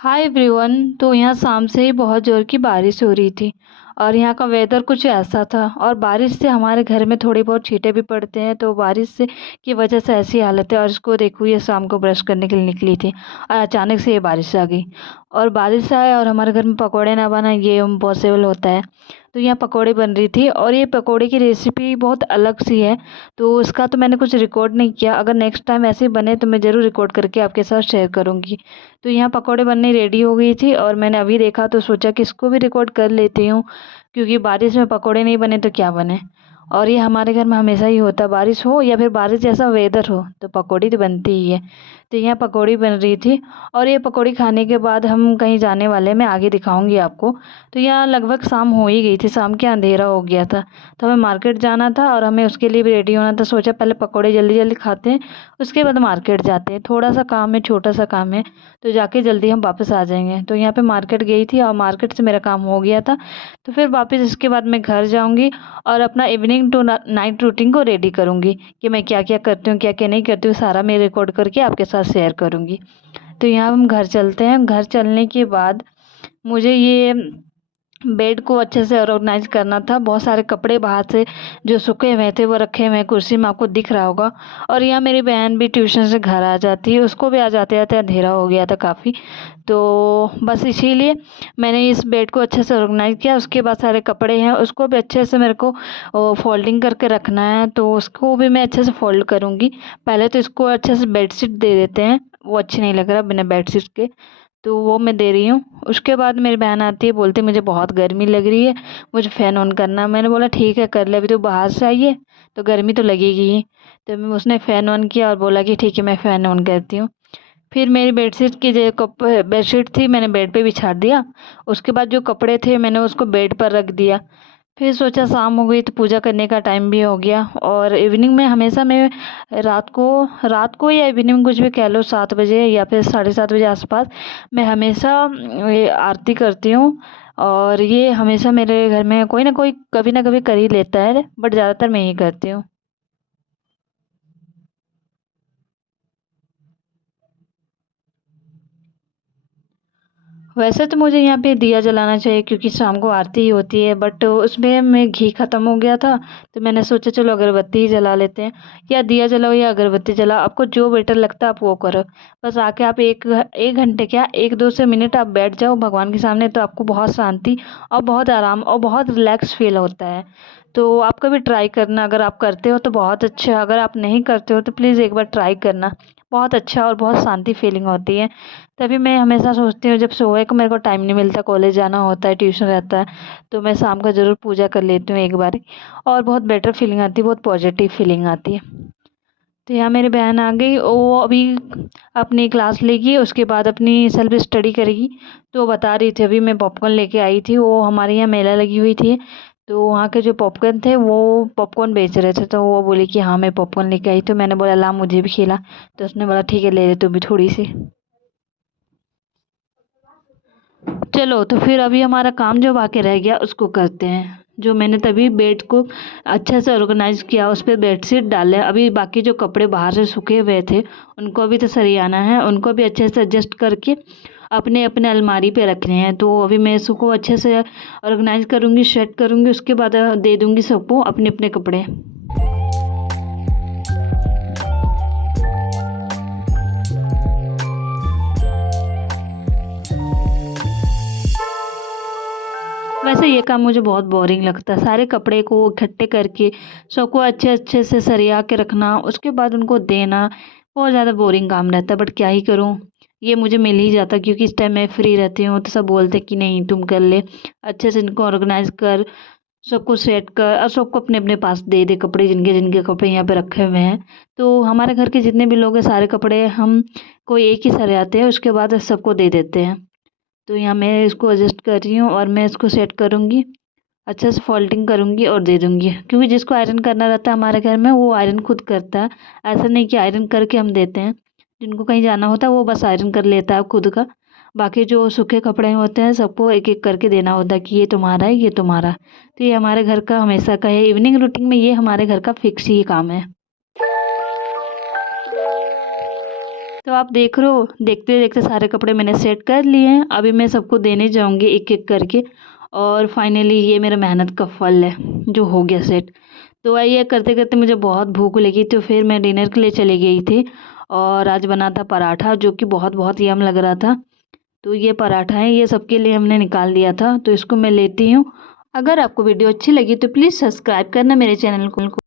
Hi everyone. तो यहाँ शाम से ही बहुत ज़ोर की बारिश हो रही थी और यहाँ का वेदर कुछ ऐसा था और बारिश से हमारे घर में थोड़ी बहुत छींटे भी पड़ते हैं, तो बारिश से की वजह से ऐसी हालत है। और इसको देखो, ये शाम को ब्रश करने के लिए निकली थी और अचानक से ये बारिश आ गई और बारिश आए और हमारे घर में पकौड़े ना बना, ये इम्पॉसिबल होता है। तो यहाँ पकौड़े बन रही थी और ये पकौड़े की रेसिपी बहुत अलग सी है, तो उसका तो मैंने कुछ रिकॉर्ड नहीं किया। अगर नेक्स्ट टाइम ऐसे बने तो मैं ज़रूर रिकॉर्ड करके आपके साथ शेयर करूँगी। तो यहाँ पकौड़े बनने रेडी हो गई थी और मैंने अभी देखा तो सोचा कि इसको भी रिकॉर्ड कर लेती हूँ, क्योंकि बारिश में पकौड़े नहीं बने तो क्या बने। और ये हमारे घर में हमेशा ही होता है, बारिश हो या फिर बारिश जैसा वेदर हो तो पकौड़ी तो बनती ही है। तो यहाँ पकौड़ी बन रही थी और ये पकौड़ी खाने के बाद हम कहीं जाने वाले हैं, मैं आगे दिखाऊंगी आपको। तो यहाँ लगभग शाम हो ही गई थी, शाम के अंधेरा हो गया था, तो हमें मार्केट जाना था और हमें उसके लिए भी रेडी होना था। सोचा पहले पकौड़े जल्दी जल्दी खाते हैं, उसके बाद मार्केट जाते हैं। थोड़ा सा काम है, छोटा सा काम है, तो जाके जल्दी हम वापस आ जाएंगे। तो यहाँ पे मार्केट गई थी और मार्केट से मेरा काम हो गया था, तो फिर वापस इसके बाद मैं घर जाऊँगी और अपना इवनिंग टू नाइट रूटीन को रेडी करूँगी कि मैं क्या क्या करती हूँ, क्या क्या नहीं करती हूँ, सारा मैं रिकॉर्ड करके आपके साथ शेयर करूँगी। तो यहाँ हम घर चलते हैं। घर चलने के बाद मुझे ये बेड को अच्छे से ऑर्गेनाइज करना था। बहुत सारे कपड़े बाहर से जो सूखे हुए थे वो रखे हुए हैं कुर्सी में, आपको दिख रहा होगा। और यहाँ मेरी बहन भी ट्यूशन से घर आ जाती है, उसको भी आ जाते आते अंधेरा हो गया था काफ़ी। तो बस इसीलिए मैंने इस बेड को अच्छे से ऑर्गेनाइज किया। उसके बाद सारे कपड़े हैं उसको भी अच्छे से मेरे को फोल्डिंग करके रखना है, तो उसको भी मैं अच्छे से फोल्ड करूँगी। पहले तो इसको अच्छे से बेडशीट दे देते हैं, वो अच्छी नहीं लग रहा बिना बेडशीट के, तो वो मैं दे रही हूँ। उसके बाद मेरी बहन आती है, बोलती है मुझे बहुत गर्मी लग रही है, मुझे फ़ैन ऑन करना। मैंने बोला ठीक है कर ले, अभी तो बाहर से आई है तो गर्मी तो लगेगी ही। तो उसने फ़ैन ऑन किया और बोला कि ठीक है मैं फ़ैन ऑन करती हूँ। फिर मेरी बेडशीट की जो कप बेडशीट थी मैंने बेड पे बिछा दिया। उसके बाद जो कपड़े थे मैंने उसको बेड पर रख दिया। फिर सोचा शाम हो गई तो पूजा करने का टाइम भी हो गया। और इवनिंग में हमेशा मैं रात को या इवनिंग में कुछ भी कह लो, 7 बजे या फिर 7:30 बजे आसपास मैं हमेशा ये आरती करती हूँ। और ये हमेशा मेरे घर में कोई ना कोई कभी ना कभी कर ही लेता है, बट ज़्यादातर मैं ही करती हूँ। वैसे तो मुझे यहाँ पे दिया जलाना चाहिए क्योंकि शाम को आरती ही होती है, बट उसमें मैं घी ख़त्म हो गया था, तो मैंने सोचा चलो अगरबत्ती ही जला लेते हैं। या दिया जलाओ या अगरबत्ती जलाओ, आपको जो बेटर लगता है आप वो करो। बस आके आप एक घंटे क्या, 1-2 से मिनट आप बैठ जाओ भगवान के सामने, तो आपको बहुत शांति और बहुत आराम और बहुत रिलैक्स फील होता है। तो आप कभी ट्राई करना, अगर आप करते हो तो बहुत अच्छा है, अगर आप नहीं करते हो तो प्लीज़ एक बार ट्राई करना। बहुत अच्छा और बहुत शांति फीलिंग होती है। तभी मैं हमेशा सोचती हूँ, जब सुबह को मेरे को टाइम नहीं मिलता, कॉलेज जाना होता है, ट्यूशन रहता है, तो मैं शाम को ज़रूर पूजा कर लेती हूँ एक बार। और बहुत बेटर फीलिंग आती है, बहुत पॉजिटिव फीलिंग आती है। तो यहाँ मेरी बहन आ गई, वो अभी अपनी क्लास लेगी, उसके बाद अपनी सेल्फ स्टडी करेगी। तो वो बता रही थी, अभी मैं पॉपकॉर्न लेके आई थी, वो हमारे यहाँ मेला लगी हुई थी, तो वहाँ के जो पॉपकॉर्न थे वो पॉपकॉर्न बेच रहे थे, तो वो बोली कि हाँ मैं पॉपकॉर्न लेके आई। तो मैंने बोला ला मुझे भी खिला। तो उसने बोला ठीक है ले ले तू भी थोड़ी सी। चलो तो फिर अभी हमारा काम जो बाकी रह गया उसको करते हैं। जो मैंने तभी बेड को अच्छे से ऑर्गेनाइज किया, उस पर बेडशीट डाले। अभी बाकी जो कपड़े बाहर से सूखे हुए थे उनको भी तो सरियाना है, उनको भी अच्छे से एडजस्ट करके अपने अपने अलमारी पे रखने हैं। तो अभी मैं इसको अच्छे से ऑर्गेनाइज करूँगी, सेट करूँगी, उसके बाद दे दूँगी सबको अपने अपने कपड़े। वैसे ये काम मुझे बहुत बोरिंग लगता है, सारे कपड़े को इकट्ठे करके सबको अच्छे अच्छे से सरिया के रखना, उसके बाद उनको देना, बहुत ज़्यादा बोरिंग काम रहता है। बट क्या ही करूँ, ये मुझे मिल ही जाता क्योंकि इस टाइम मैं फ्री रहती हूँ, तो सब बोलते कि नहीं तुम कर ले, अच्छे से इनको ऑर्गेनाइज कर, सबको सेट कर और सबको अपने अपने पास दे दे कपड़े, जिनके जिनके कपड़े यहाँ पे रखे हुए हैं। तो हमारे घर के जितने भी लोग हैं सारे कपड़े हम कोई एक ही सरियाते हैं, उसके बाद सबको दे देते हैं। तो यहाँ मैं इसको एडजस्ट कर रही हूँ और मैं इसको सेट करूँगी, अच्छे से फोल्डिंग करूँगी और दे दूँगी। क्योंकि जिसको आयरन करना रहता है हमारे घर में वो आयरन खुद करता है, ऐसा नहीं कि आयरन करके हम देते हैं। जिनको कहीं जाना होता है वो बस आयरन कर लेता है खुद का। बाकी जो सूखे कपड़े होते हैं सबको एक एक करके देना होता है कि ये तुम्हारा है, ये तुम्हारा। तो ये हमारे घर का हमेशा का है, इवनिंग रूटीन में ये हमारे घर का फिक्स ही काम है। तो आप देख रहे हो, देखते देखते सारे कपड़े मैंने सेट कर लिए हैं। अभी मैं सबको देने जाऊंगी एक एक करके, और फाइनली ये मेरा मेहनत का फल है जो हो गया सेट। तो ये करते करते मुझे बहुत भूख लगी, तो फिर मैं डिनर के लिए चली गई थी। और आज बना था पराठा, जो कि बहुत बहुत यम लग रहा था। तो ये पराठा है, ये सबके लिए हमने निकाल दिया था, तो इसको मैं लेती हूँ। अगर आपको वीडियो अच्छी लगी तो प्लीज़ सब्सक्राइब करना मेरे चैनल को।